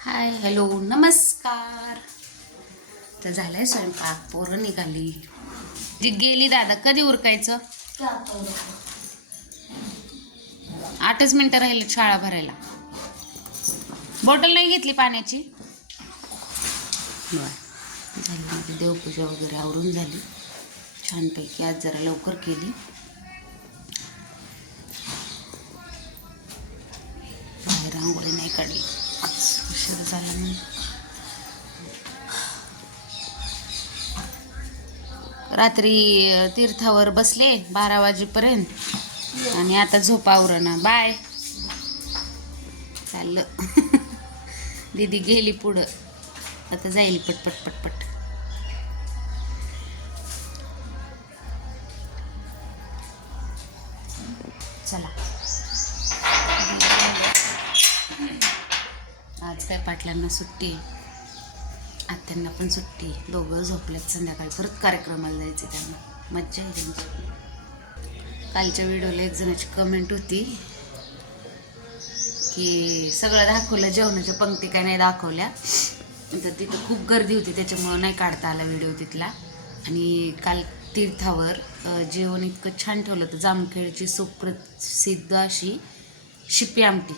Hi hello नमस्कार. तर झालाय स्वयंपाक, पोरं निघाली, जी गेली. दादा कधी उरकायचं? 8च मिनिटं राहिली शाळा भरायला. बॉटल नाही घेतली पाण्याची? बरं झाली. माझी देवपूजा वगैरे आवरून झाली छानपैकी. आज जरा लवकर केली. बाहेर रांगोळी नाही काढली, आज उशीर झाला म्हणून. रात्री तीर्थावर बसले 12 वाजेपर्यंत आणि आता झोप आवरणा. बाय चाललं. दीदी गेली पुढं, आता जाईल पटपट पटपट. चला. आज काय पाटलांना सुट्टी, आत्यांना पण सुट्टी. दोघं झोपल्यात. संध्याकाळी परत कार्यक्रमाला जायचे त्यांना. मज्जा आहे त्यांची. कालच्या व्हिडिओला एक जणाची कमेंट होती की सगळं दाखवलं, जेवणाच्या पंक्ती काय नाही दाखवल्या. तर तिथं खूप गर्दी होती, त्याच्यामुळं नाही काढता आला व्हिडिओ तिथला. आणि काल तीर्थावर जेवण इतकं छान ठेवलं होतं. जामखेडची सुप्रसिद्ध अशी शिपी आमटी,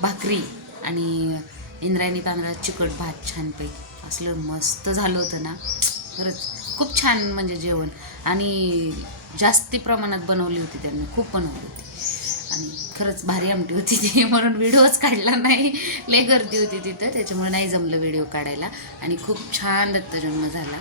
भाकरी आणि इंद्रायणी तांदळात चिकट भात छानपैकी असलं मस्त झालं होतं ना. खरंच खूप छान म्हणजे जेवण. आणि जास्ती प्रमाणात बनवली होती त्यांनी, खूप बनवली होती. आणि खरंच भारी आमटी होती ती, म्हणून व्हिडिओच काढला नाही. लय गर्दी होती तिथं, त्याच्यामुळे नाही जमलं व्हिडिओ काढायला. आणि खूप छान दत्तजन्म झाला,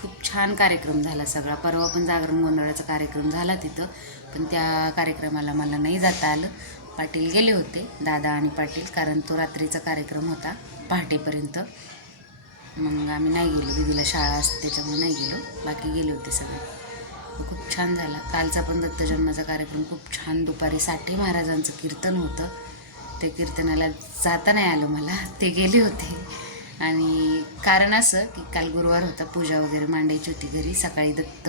खूप छान कार्यक्रम झाला सगळा. परवा पण जागरण गोंधळाचा कार्यक्रम झाला तिथं, पण त्या कार्यक्रमाला मला नाही जाता आलं. पाटील गेले होते, दादा आणि पाटील, कारण तो रात्रीचा कार्यक्रम होता पहाटेपर्यंत. मग आम्ही नाही गेलो, दीदीला शाळा असते त्याच्यामुळे नाही गेलो. बाकी गेले होते सगळे. खूप छान झाला कालचा पण दत्तजन्माचा कार्यक्रम. खूप छान. दुपारी साठे महाराजांचं कीर्तन होतं. त्या कीर्तनाला जाता नाही आलं मला, ते गेले होते. आणि कारण असं की काल गुरुवार होता, पूजा वगैरे मांडायची होती घरी. सकाळी दत्त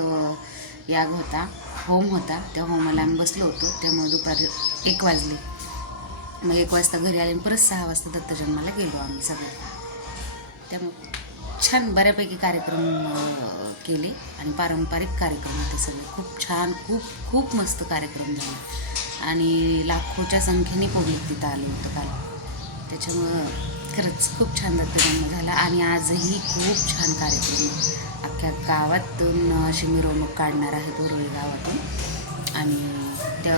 याग होता, होम होता. त्या होमाला आम्ही बसलो होतो, त्यामुळे दुपारी 1 वाजले. मग 1 वाजता घरी आले आणि परत 6 वाजता दत्तजन्माला गेलो आम्ही सगळे. त्यामुळे छान बऱ्यापैकी कार्यक्रम केले आणि पारंपरिक कार्यक्रम होते सगळे. खूप छान, खूप खूप मस्त कार्यक्रम झाला. आणि लाखोच्या संख्येने पब्लिक तिथं आलं होतं काल. त्याच्यामुळं खरंच खूप छान दत्तजन्म झाला. आणि आजही खूप छान कार्यक्रम. अख्ख्या गावातून अशी मिरवणूक काढणार आहे बोरवली गावातून. आणि त्या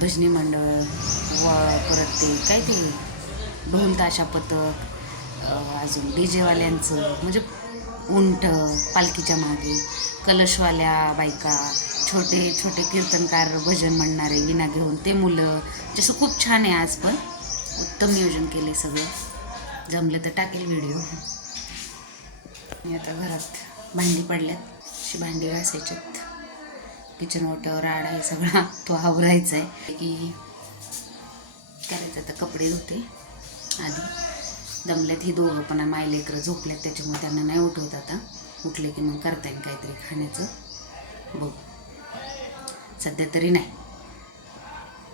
भजनी मंडळ परत ते काय ते ढोल ताशा पथक, अजून डीजेवाल्यांचं म्हणजे उंट, पालखीच्या मागे कलशवाल्या बायका, छोटे छोटे कीर्तनकार, भजन म्हणणारे विना घेऊन ते मुलं. जसं खूप छान आहे. आज पण उत्तम नियोजन केले सगळं. जमलं तर टाकेल व्हिडिओ. मी आता घरात भांडी पडल्यात, अशी भांडी घासायच्यात. किचन ओट्यावर आड आहे सगळा, तो आवरायचा आहे की करायचं. आता कपडे धुते आधी. जमल्यात ही दोघं पण, माय लेकरं झोपल्यात, त्याच्यामुळे त्यांना नाही उठवत. आता उठले की मग करता येईल काहीतरी खाण्याचं. बघ, सध्या तरी नाही.